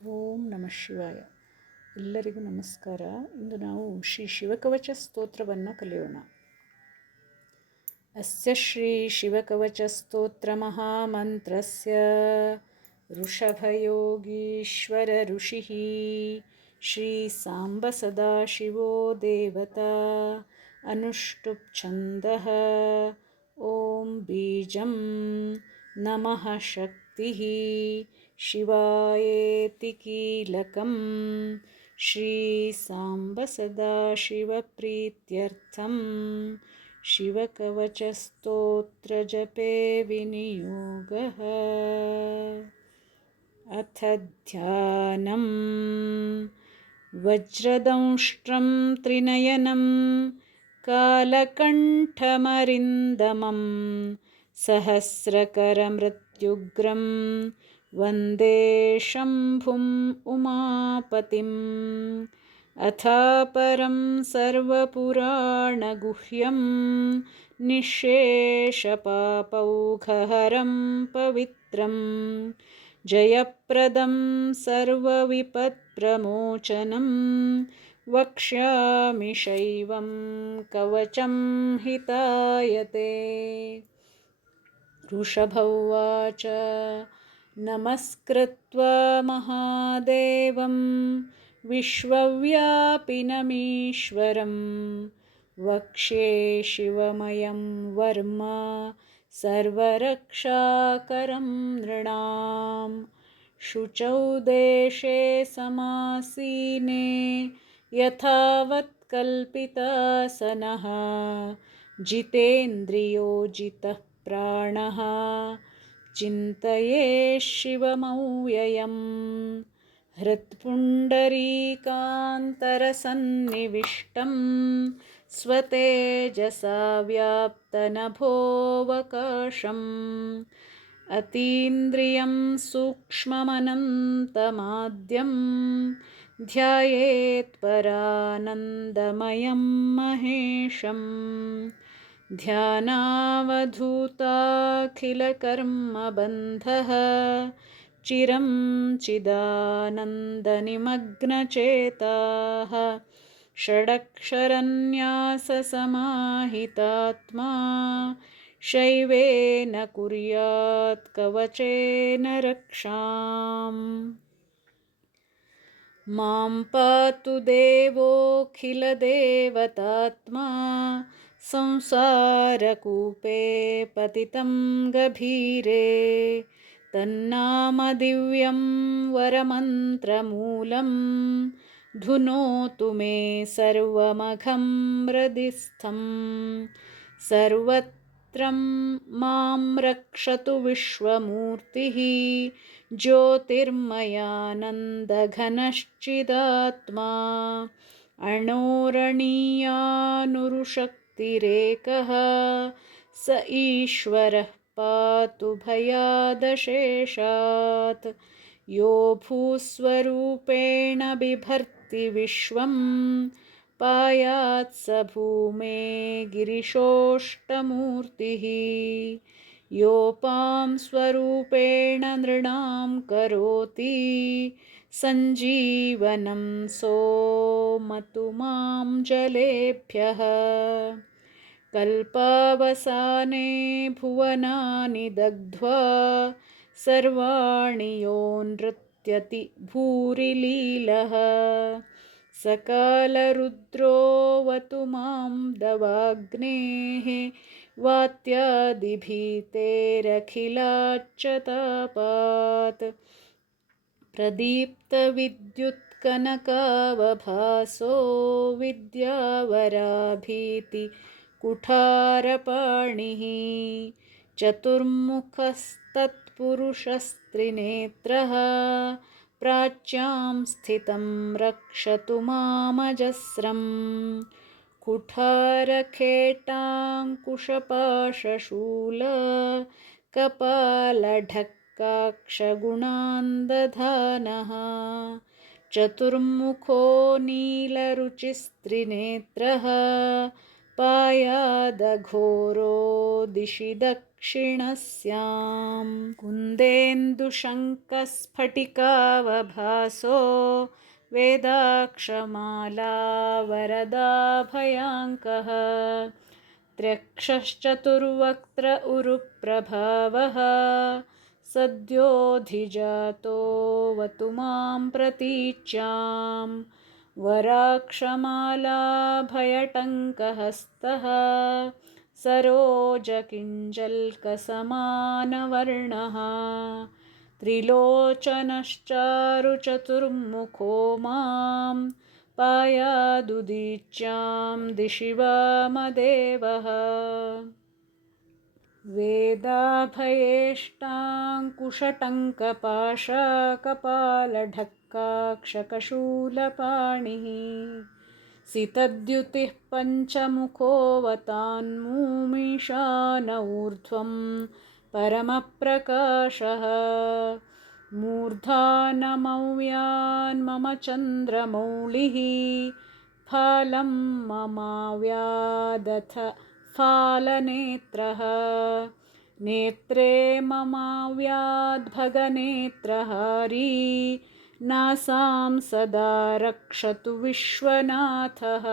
ಓಂ ನಮಃ ಶಿವಾಯ. ಎಲ್ಲರಿಗೂ ನಮಸ್ಕಾರ. ಇಂದು ನಾವು ಶ್ರೀ ಶಿವಕವಚ ಸ್ತೋತ್ರವನ್ನು ಕಲಿಯೋಣ. ಅಸ್ಯ ಶ್ರೀ ಶಿವಕವಚ ಸ್ತೋತ್ರ ಮಹಾಮಂತ್ರಸ್ಯ ಋಷಭಯೋಗೀಶ್ವರ ಋಷಿಃ ಶ್ರೀ ಸಾಂಬ ಸದಾಶಿವೋ ದೇವತಾ ಅನುಷ್ಠುಪ್ ಛಂದಃ. ಓಂ ಬೀಜಂ ನಮಃ ಶಕ್ತಿಃ ಶಿವಾಯೇತಿ ಕೀಲಕಂ ಶ್ರೀ ಸಾಂಬ ಸದಾಶಿವಪ್ರೀತ್ಯರ್ಥಂ ಶಿವಕವಚಸ್ತೋತ್ರ ಜಪೇ ವಿನಿಯೋಗಃ. ಅಥ ಧ್ಯಾನಂ ವಜ್ರದಂಷ್ಟ್ರಂ ತ್ರಿನಯನಂ ಕಾಲಕಂಠಮರಿಂದಮಂ ಸಹಸ್ರಕರಮೃತ್ಯುಗ್ರಂ ವಂದೇ ಶಂಭುಂ ಉಮಾಪತಿಂ. ಅಥಾಪರಂ ಸರ್ವಪುರಾಣಗುಹ್ಯಂ ನಿಶ್ಶೇಷಪಾಪೌಘಹರಂ ಪವಿತ್ರಂ ಜಯಪ್ರದಂ ಸರ್ವವಿಪತ್ಪ್ರಮೋಚನಂ ವಕ್ಷ್ಯಾಮಿ ಶೈವಂ ಕವಚಂ ಹಿತಾಯತೆ. ಋಷಭ ಉವಾಚ ನಮಸ್ಕೃತ್ವಾ ಮಹಾದೇವಂ ವಿಶ್ವವ್ಯಾಪಿನಮೀಶ್ವರಂ ವಕ್ಷ್ಯೇ ಶಿವಮಯಂ ವರ್ಮ ಸರ್ವರಕ್ಷಾಕರಂ ನೃಣಾಂ. ಶುಚೌ ದೇಶೇ ಸಮಾಸೀನೆ ಯಥಾವತ್ ಕಲ್ಪಿತಾಸನಃ ಜಿತೇಂದ್ರಿಯೋ ಜಿತಃ ಪ್ರಾಣಃ ಚಿಂತಯೇ ಶಿವಮವ್ಯಯಂ. ಹೃತ್ಪುಂಡರೀಕಾಂತರಸನ್ನಿವಿಷ್ಟಂ ಸ್ವತೇಜಸಾ ವ್ಯಾಪ್ತನಭೋವಕಾಶಂ ಅತೀಂದ್ರಿಯಂ ಸೂಕ್ಷ್ಮಮನಂತಮಾದ್ಯಂ ಧ್ಯಾಯೇತ್ ಪರಾನಂದಮಯಂ ಮಹೇಶಂ. ಧ್ಯಾನಾವಧೂತಾಖಿಲಕರ್ಮಬಂಧಃ ಚಿರಂ ಚಿದಾನಂದನಿಮಗ್ನಚೇತಾಃ ಷಡಕ್ಷರನ್ಯಾಸಸಮಾಹಿತಾತ್ಮಾ ಶೈವೇನ ಕುರ್ಯಾತ್ ಕವಚೇನ ರಕ್ಷಾಂ. ಮಾಂ ಪಾತು ದೇವೋಖಿಲದೇವತಾತ್ಮಾ ಸಂಸಾರಕೂಪೇ ಪತಿತಂ ಗಭೀರೆ. ತನ್ನಾಮ ದಿವ್ಯಂ ವರಮಂತ್ರಮೂಲಂ ಧುನೋತು ಮೇ ಸರ್ವಮಘಂ ಹೃದಿಸ್ಥಂ. ಸರ್ವತ್ರಂ ಮಾಂ ರಕ್ಷತು ವಿಶ್ವಮೂರ್ತಿಃ ಜ್ಯೋತಿರ್ಮಯಾನಂದಘನಶ್ಚಿದಾತ್ಮಾ. ಅಣೋರಣೀಯಾನುರುಶಕ್ತಿರೇಕಃ ಸ ಈಶ್ವರಃ ಪಾತು ಭಯಾದಶೇಷಾತ್. ಯೋ ಭೂಸ್ವರೂಪೇಣ ಬಿಭರ್ತಿ ವಿಶ್ವಂ ಪಾಯಾತ್ ಸ ಭೂಮೇ ಗಿರಿಶೋಷ್ಟಮೂರ್ತಿಃ. ಯೋಪಾಂ ಸ್ವರೂಪೇಣ ನೃಣಾಂ ಕರೋತಿ ಸಂಜೀವನಂ ಸೋಮತು ಮಾಂ ಜಲೇಭ್ಯಃ. ಕಲ್ಪಾವಸಾನೆ ಭುವನಾನಿ ದಗ್ಧ್ವಾ ಸರ್ವಾಣಿ ಯೋ ನೃತ್ಯತಿ ಭೂರಿಲೀಲಃ. ಸಕಾಲರುದ್ರೋವತು ಮಾಂ ದವಾಗ್ನೇಃ ವಾತ್ಯಾದಿಭೀತೇರಖಿಲಾಚ್ಚತಾಪಾತ್. ಪ್ರದೀಪ್ತವಿದ್ಯುತ್ಕನಕಾವಭಾಸೋ ವಿದ್ಯಾವರಾಭೀತಿ ಕುಠಾರಪಾಣಿಃ. ಚತುರ್ಮುಖಸ್ತತ್ಪುರುಷಸ್ತ್ರಿನೇತ್ರಃ ಪ್ರಾಚ್ಯಾಂ ಸ್ಥಿತಂ ರಕ್ಷತು ಮಾಮಜಸ್ರಂ. ಕುಠಾರಖೇಟಾಂಕುಶಪಾಶಶೂಲ ಕಪಾಲಢಕ್ಕಾಕ್ಷಗುಣಾಂದಧಾನಃ. ಚತುರ್ಮುಖೋ ನೀಲರುಚಿಸ್ತ್ರಿನೇತ್ರಃ ಪಾಯಾದಘೋರೋ ದಿಶಿ क्षीणस्यां कुन्देन्दुशङ्खस्फटिकावभासो वेदाक्षमालावरदाभयाङ्कः त्र्यक्षश्चतुर्वक्त्र उरुप्रभावः सद्योऽधिजातोऽवतु मां प्रतीच्यां वराक्षमालाभयटङ्कहस्तः सरोजकिञ्जल्कसमानवर्णः त्रिलोचनश्चारुचतुर्मुखो मां पायादुदीच्यां दिशि वामदेवः वेदाभयेष्टाङ्कुशटङ्कपाशकपालढक्काक्षकशूलपाणिः सितद्युतिः पञ्चमुखोऽवतान्मूमीशान ऊर्ध्वं परमप्रकाशः मूर्धानमव्यान्मम चन्द्रमौळिः फालं ममाव्यादथ फालनेत्रः नेत्रे ममाव्याद्भगनेत्रहारी नासां सदा रक्षतु विश्वनाथः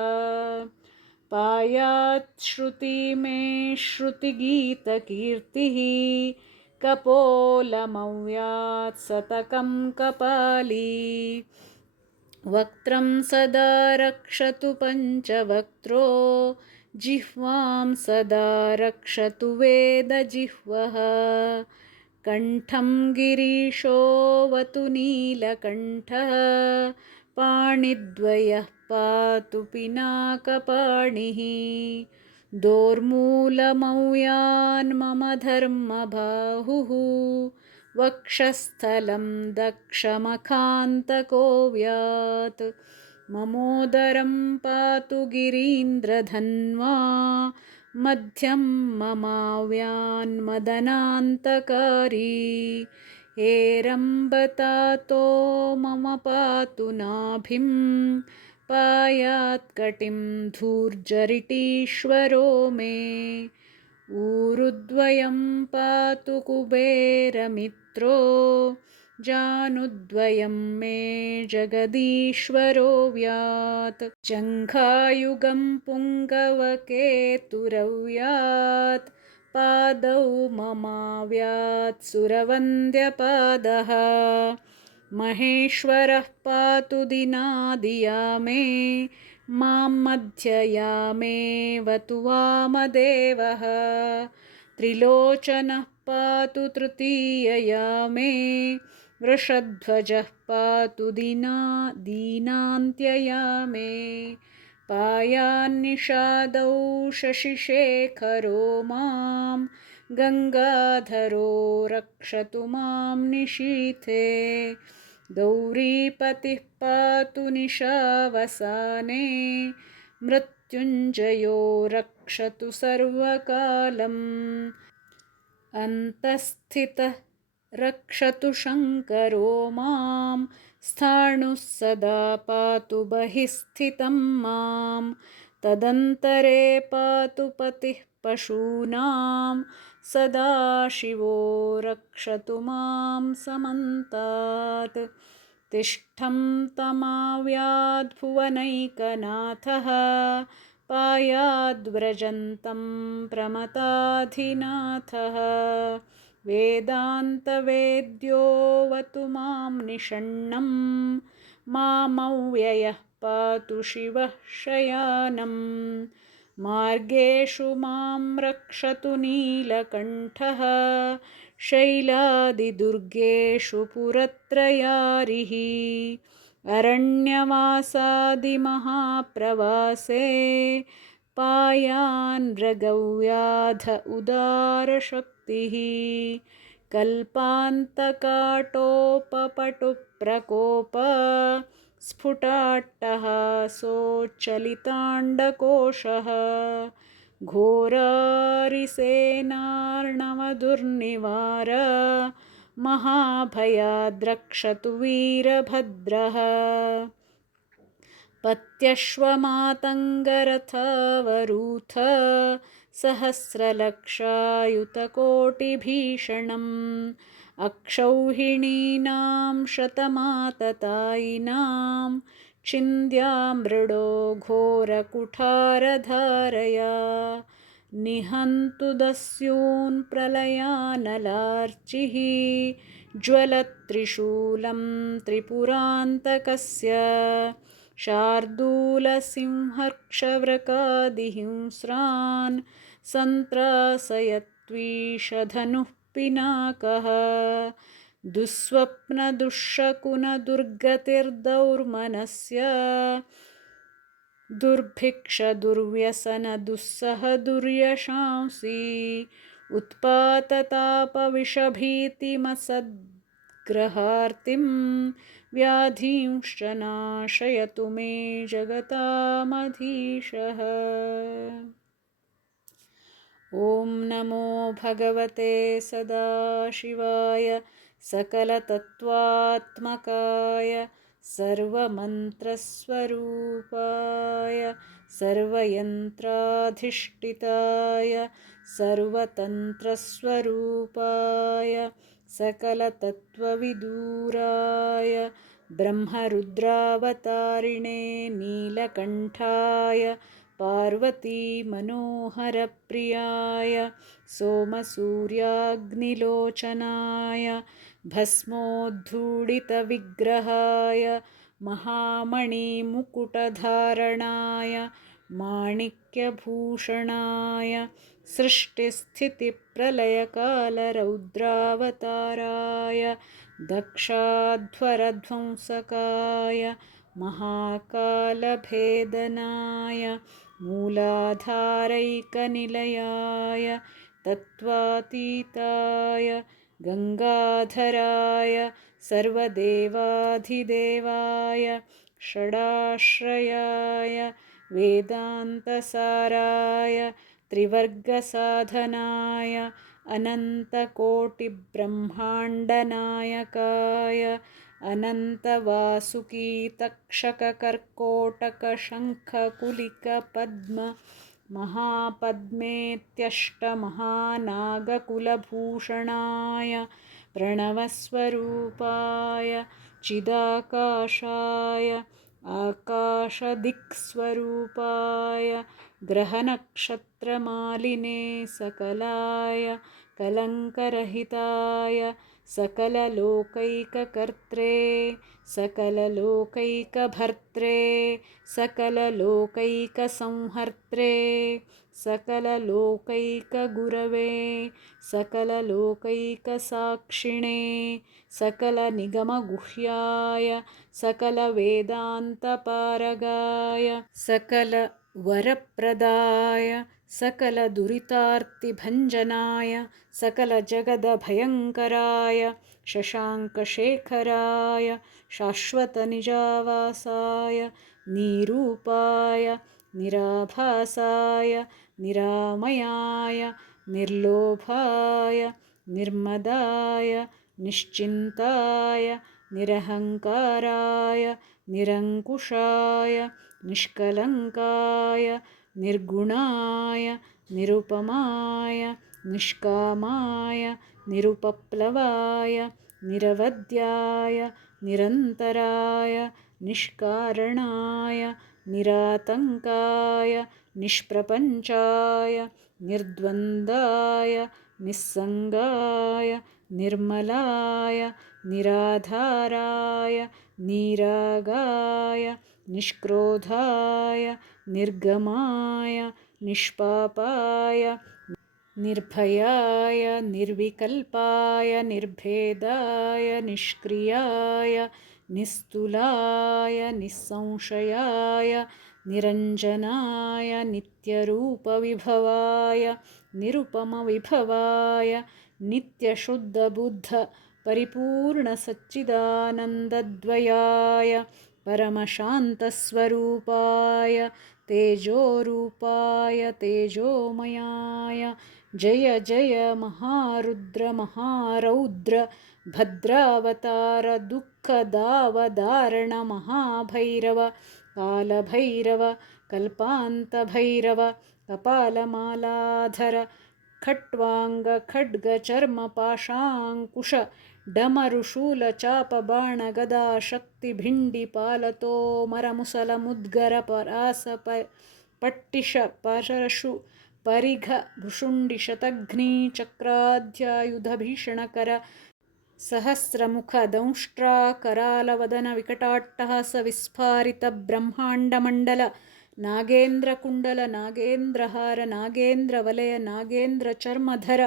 पायात् श्रुति मे श्रुतिगीतकीर्तिः कपोलमव्यात् सतकं कपाली वक्त्रं सदा रक्षतु पञ्चवक्त्रो जिह्वां सदा रक्षतु वेदजिह्वः कण्ठं गिरीशोऽवतु नीलकण्ठः पाणिद्वयः पातु पिनाकपाणिः दोर्मूलमव्यान्मम धर्मबाहुः वक्षस्थलं दक्षमखान्तको व्यात् ममोदरं पातु गिरीन्द्रधन्वा मध्यं ममाव्यान्मदनान्तकारी हेरम्बतातो मम पातु नाभिं पायात्कटिं धूर्जरिटीश्वरो मे ऊरुद्वयं पातु कुबेरमित्रो जानुद्वयं मे जगदीश्वरो व्यात् जङ्घायुगं पुङ्गवकेतुरव्यात् पादौ ममाव्यात् सुरवन्द्यपादः महेश्वरः पातु दिनादियामे मां मध्ययामेवतु वामदेवः त्रिलोचनः पातु तृतीययामे वृषध्वजः पातु दीनान्त्ययामे पायान्निषादौ शशिशेखरो मां गङ्गाधरो रक्षतु मां निशीथे गौरीपतिः पातु निशावसाने मृत्युञ्जयो रक्षतु सर्वकालम् अन्तःस्थितः रक्षतु शङ्करो मां स्थाणुः सदा पातु बहिः स्थितं मां तदन्तरे पातु पतिः पशूनां सदाशिवो रक्षतु मां समन्तात् तिष्ठं तमाव्याद्भुवनैकनाथः पायाद्व्रजन्तं प्रमताधिनाथः वेदान्तवेद्योऽवतु मां निषण्णं मामव्ययः पातु शिवः शयानं मार्गेषु मां रक्षतु नीलकण्ठः शैलादिदुर्गेषु पुरत्रयारिः अरण्यवासादिमहाप्रवासे पायान् मृगव्याध उदारशक्तिः कल्पान्तकाटोपपटुप्रकोप स्फुटाट्टहासोच्चलिताण्डकोशः घोरारिसेनार्णवदुर्निवार महाभयाद्रक्षतु वीरभद्रः पत्यश्वमातङ्गरथावरूथ सहस्रलक्षायुतकोटिभीषणम् अक्षौहिणीनां शतमाततायिनां छिन्द्यामृडो घोरकुठारधारया निहन्तु दस्यून् प्रलयानलार्चिः ज्वलत्त्रिशूलं त्रिपुरान्तकस्य शार्दूलसिंहर्क्षव्रकादिहिंस्रान् सन्त्रासयत्वीषधनुः पिनाकः दुःस्वप्नदुःशकुनदुर्गतिर्दौर्मनस्य दुर्भिक्षदुर्व्यसनदुस्सहदुर्यशांसि उत्पाततापविषभीतिमसद्ग्रहार्तिं व्याधींश्च नाशयतु मे जगतामधीशः। ॐ नमो भगवते सदाशिवाय सकलतत्त्वात्मकाय सर्वमन्त्रस्वरूपाय सर्वयन्त्राधिष्ठिताय सर्वतन्त्रस्वरूपाय सकलतत्त्वविदूराय ब्रह्मरुद्रावतारिणे नीलकण्ठाय पार्वतीमनोहरप्रियाय सोमसूर्याग्निलोचनाय भस्मोद्धूडितविग्रहाय महामणिमुकुटधारणाय माणिक्यभूषणाय सृष्टिस्थितिप्रलयकालरौद्रावताराय दक्षाध्वरध्वंसकाय महाकालभेदनाय मूलाधारैकनिलयाय तत्त्वातीताय गङ्गाधराय सर्वदेवाधिदेवाय षडाश्रयाय वेदान्तसाराय त्रिवर्गसाधनाय अनन्तकोटिब्रह्माण्डनायकाय अनन्तवासुकीतक्षककर्कोटकशङ्खकुलिकपद्म महापद्मेत्यष्टमहानागकुलभूषणाय प्रणवस्वरूपाय चिदाकाशाय आकाशदिक्स्वरूपाय ग्रहनक्षत्रमालिने सकलाय कलङ्करहिताय सकललोकैककर्त्रे सकललोकैकभर्त्रे सकललोकैकसंहर्त्रे सकललोकैकगुरवे सकललोकैकसाक्षिणे सकलनिगमगुह्याय सकलवेदान्तपारगाय सकलवरप्रदाय सकलदुरितार्तिभञ्जनाय सकलजगदभयङ्कराय शशाङ्कशेखराय शाश्वतनिजावासाय निरूपाय निराभासाय निरामयाय निर्लोभाय निर्मदाय निश्चिन्ताय निरहङ्काराय निरङ्कुशाय निष्कलङ्काय निर्गुणाय निरुपमाय निष्कामाय निरुपप्लवाय निरवध्याय निरन्तराय निष्कारणाय निरातङ्काय निष्प्रपञ्चाय निर्द्वन्द्वाय निस्सङ्गाय निर्मलाय निराधाराय निरागाय निष्क्रोधाय निर्गमाय निष्पापाय निर्भयाय निर्विकल्पाय निर्भेदाय निष्क्रियाय निस्तुलाय निस्संशयाय निरञ्जनाय नित्यरूपविभवाय निरुपमविभवाय नित्यशुद्धबुद्ध परिपूर्णसच्चिदानन्दद्वयाय परमशान्तस्वरूपाय तेजोरूपाय तेजोमयाय जय जय महारुद्र महारौद्र भद्रावतार दुःखदावदारण महाभैरव कालभैरव कल्पान्तभैरव कपालमालाधर खट्वाङ्गखड्गचर्मपाशाङ्कुश डमरुशूलचापबाणगदा शक्तिभिण्डिपालतोमरमुसलमुद्गरपरासपट्टिश परशु परिघ भृशुण्डिशतघ्नीचक्राध्यायुधभीषणकर सहस्रमुखदंष्ट्राकरालवदनविकटाट्टहासविस्फारितब्रह्माण्डमण्डल नागेन्द्रकुण्डल नागेन्द्रहार नागेन्द्रवलय नागेन्द्रचर्मधर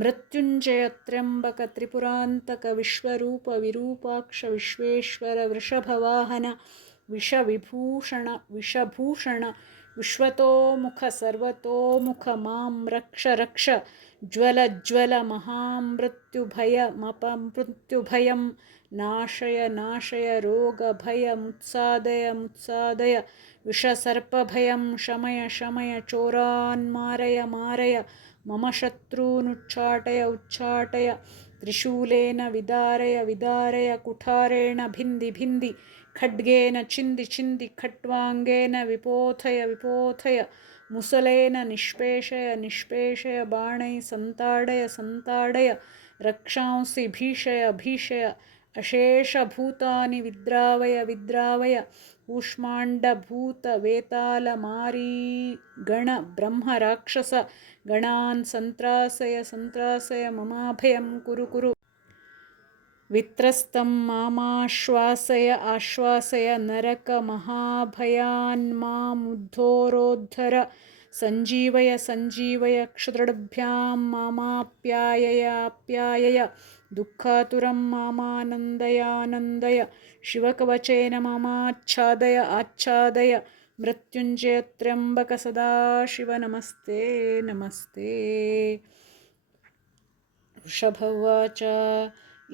मृत्युञ्जयत्र्यम्बक त्रिपुरान्तक विश्वरूप विरूपाक्ष विश्वेश्वर वृषभवाहन विषभूषण विश्वतोमुख सर्वतोमुख मां रक्ष रक्ष ज्वल महामृत्युभयं नाशय रोगभयमुत्सादय विषसर्पभयं शमय चोरान् मारय मम शत्रूनुच्चाटय त्रिशूलेन विदारय कुठारेण भिन्धि खड्गेन छिन्दि खट्वाङ्गेन विपोथय मुसलेन निष्पेषय बाणैः सन्ताडय रक्षांसि भीषय अशेषभूतानि विद्रावय कूष्माण्डभूतवेतालमारीगण ब्रह्मराक्षस गणान् सन्त्रासय ममाभयं कुरु वित्रस्तं आश्वासय नरकमहाभयान्मामुद्धरोद्धर सञ्जीवय क्षुद्रभ्यां मामाप्यायय दुःखातुरं मामानन्दय शिवकवचेन मामाच्छादय मृत्युञ्जयत्र्यम्बक सदाशिव नमस्ते। वृषभवाच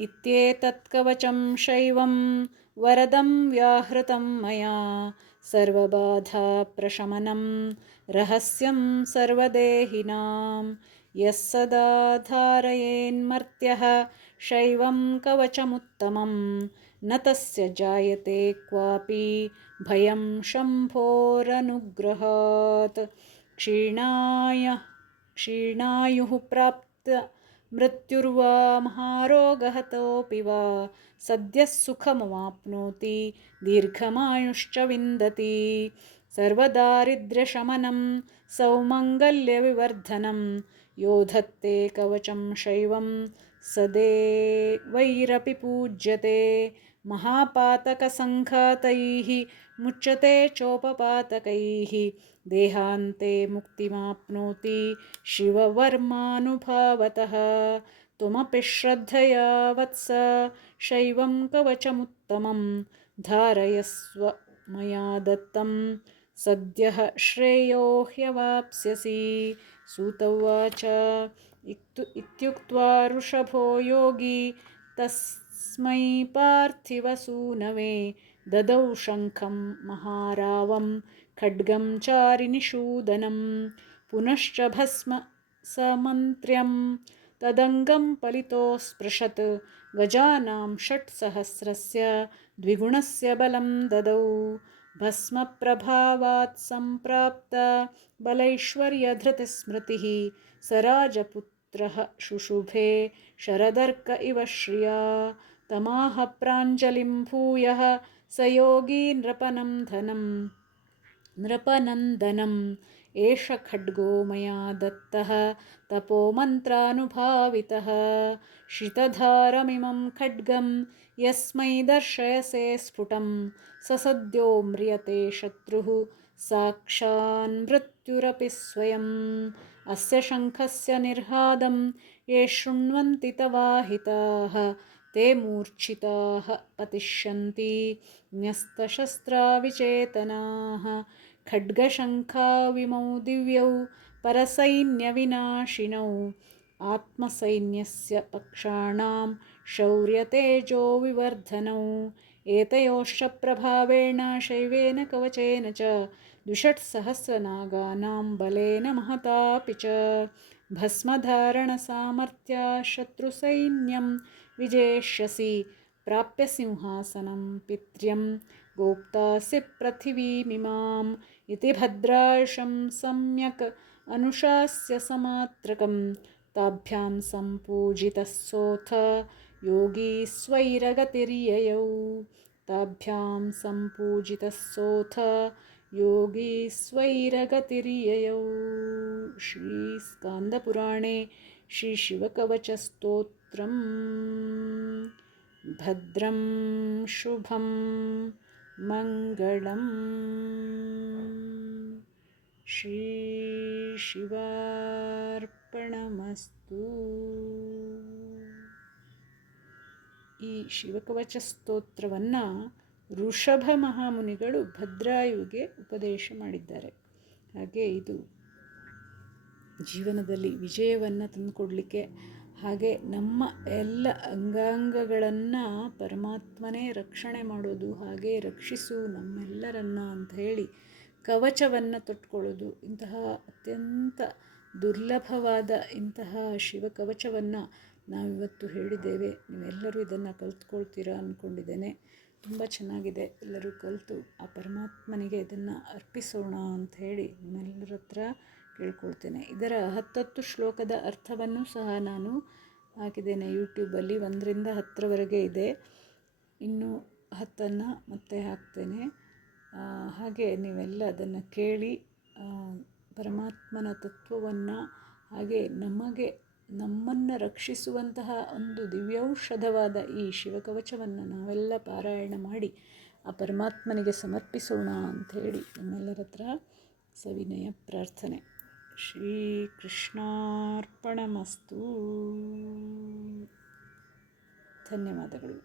इत्येतत्कवचं शैवं वरदं व्याहृतं मया सर्वबाधाप्रशमनं रहस्यं सर्वदेहिनां यः सदा धारयेन्मर्त्यः शैवं कवचमुत्तमं न तस्य जायते क्वापि भयं शम्भोरनुग्रहात् क्षीणायुः प्राप्त मृत्युर्वा महारोगहतोऽपि वा सद्यः सुखमवाप्नोति दीर्घमायुश्च विन्दति सर्वदारिद्र्यशमनं सौमङ्गल्यविवर्धनं यो धत्ते कवचं शैवं सदेवैरपि पूज्यते महापातकसङ्घातैः मुच्यते चोपपातकैः देहान्ते मुक्तिमाप्नोति शिववर्मानुभावतः त्वमपि श्रद्धया वत्स शैवं कवचमुत्तमं धारयस्व मया दत्तं सद्यः श्रेयो ह्यवाप्स्यसि। सूत उवाच इत्युक्त्वा ऋषभो योगी तस्मै पार्थिवसूनवे ददौ शङ्खं महारावं खड्गं चारिनिषूदनं पुनश्च भस्म समन्त्र्यं तदङ्गं पलितोऽस्पृशत् गजानां 600 द्विगुणस्य बलं ददौ भस्मप्रभावात् सम्प्राप्त बलैश्वर्यधृतिस्मृतिः स राजपुत्रः शुशुभे शरदर्क इव श्रिया तमाह प्राञ्जलिं भूयः स योगी नृपनन्दनम् एष खड्गो मया दत्तः तपोमन्त्रानुभावितः श्रितधारमिमं खड्गं यस्मै दर्शयसे स्फुटं स सद्यो म्रियते शत्रुः साक्षान्मृत्युरपि स्वयम् अस्य शङ्खस्य निर्हादं ये शृण्वन्ति तवाहिताः ते मूर्छिताः पतिष्यन्ति न्यस्तशस्त्राविचेतनाः खड्गशङ्खाविमौ दिव्यौ परसैन्यविनाशिनौ आत्मसैन्यस्य पक्षाणां शौर्यतेजो विवर्धनौ एतयोश्च प्रभावेण शैवेन कवचेन च 2,600 नागानां बलेन महतापि च भस्मधारणसामर्थ्या शत्रुसैन्यं विजेष्यसि प्राप्य सिंहासनं पित्र्यं गोप्तासि पृथिवीमिमां इति भद्राशं सम्यक् अनुशास्य समात्रकं ताभ्यां सम्पूजितः सोऽथ योगी स्वैरगतिर्ययौ ताभ्यां सम्पूजितः सोऽथ योगी स्वैरगतिर्ययौ श्रीस्कान्दपुराणे श्रीशिवकवचस्तोत्रं भद्रं शुभं मङ्गलम् ಶ್ರೀಶಿವಾರ್ಪಣಮಸ್ತು. ಈ ಶಿವಕವಚ ಸ್ತೋತ್ರವನ್ನು ಋಷಭ ಮಹಾಮುನಿಗಳು ಭದ್ರಾಯುವಿಗೆ ಉಪದೇಶ ಮಾಡಿದ್ದಾರೆ. ಹಾಗೆ ಇದು ಜೀವನದಲ್ಲಿ ವಿಜಯವನ್ನು ತಂದುಕೊಡಲಿಕ್ಕೆ, ಹಾಗೆ ನಮ್ಮ ಎಲ್ಲ ಅಂಗಾಂಗಗಳನ್ನು ಪರಮಾತ್ಮನೇ ರಕ್ಷಣೆ ಮಾಡೋದು, ಹಾಗೆ ರಕ್ಷಿಸು ನಮ್ಮೆಲ್ಲರನ್ನ ಅಂತ ಹೇಳಿ ಕವಚವನ್ನು ತೊಟ್ಕೊಳ್ಳೋದು, ಇಂತಹ ಅತ್ಯಂತ ದುರ್ಲಭವಾದ ಇಂತಹ ಶಿವಕವಚವನ್ನು ನಾವಿವತ್ತು ಹೇಳಿದ್ದೇವೆ. ನೀವೆಲ್ಲರೂ ಇದನ್ನು ಕಲ್ತ್ಕೊಳ್ತೀರಾ ಅಂದ್ಕೊಂಡಿದ್ದೇನೆ. ತುಂಬ ಚೆನ್ನಾಗಿದೆ. ಎಲ್ಲರೂ ಕಲಿತು ಆ ಪರಮಾತ್ಮನಿಗೆ ಇದನ್ನು ಅರ್ಪಿಸೋಣ ಅಂತ ಹೇಳಿ ನಿಮ್ಮೆಲ್ಲರ ಹತ್ರ ಕೇಳ್ಕೊಳ್ತೇನೆ. ಇದರ 10 ಶ್ಲೋಕದ ಅರ್ಥವನ್ನು ಸಹ ನಾನು ಹಾಕಿದ್ದೇನೆ ಯೂಟ್ಯೂಬಲ್ಲಿ. 1ರಿಂದ 10ರವರೆಗೆ ಇದೆ. ಇನ್ನೂ 10 ಮತ್ತೆ ಹಾಕ್ತೇನೆ. ಹಾಗೆ ನೀವೆಲ್ಲ ಅದನ್ನು ಕೇಳಿ ಪರಮಾತ್ಮನ ತತ್ವವನ್ನು, ಹಾಗೆ ನಮ್ಮನ್ನು ರಕ್ಷಿಸುವಂತಹ ಒಂದು ದಿವ್ಯೌಷಧವಾದ ಈ ಶಿವಕವಚವನ್ನು ನಾವೆಲ್ಲ ಪಾರಾಯಣ ಮಾಡಿ ಆ ಪರಮಾತ್ಮನಿಗೆ ಸಮರ್ಪಿಸೋಣ ಅಂಥೇಳಿ ನಿಮ್ಮೆಲ್ಲರ ಹತ್ರ ಸವಿನಯ ಪ್ರಾರ್ಥನೆ. ಶ್ರೀಕೃಷ್ಣಾರ್ಪಣಮಸ್ತು. ಧನ್ಯವಾದಗಳು.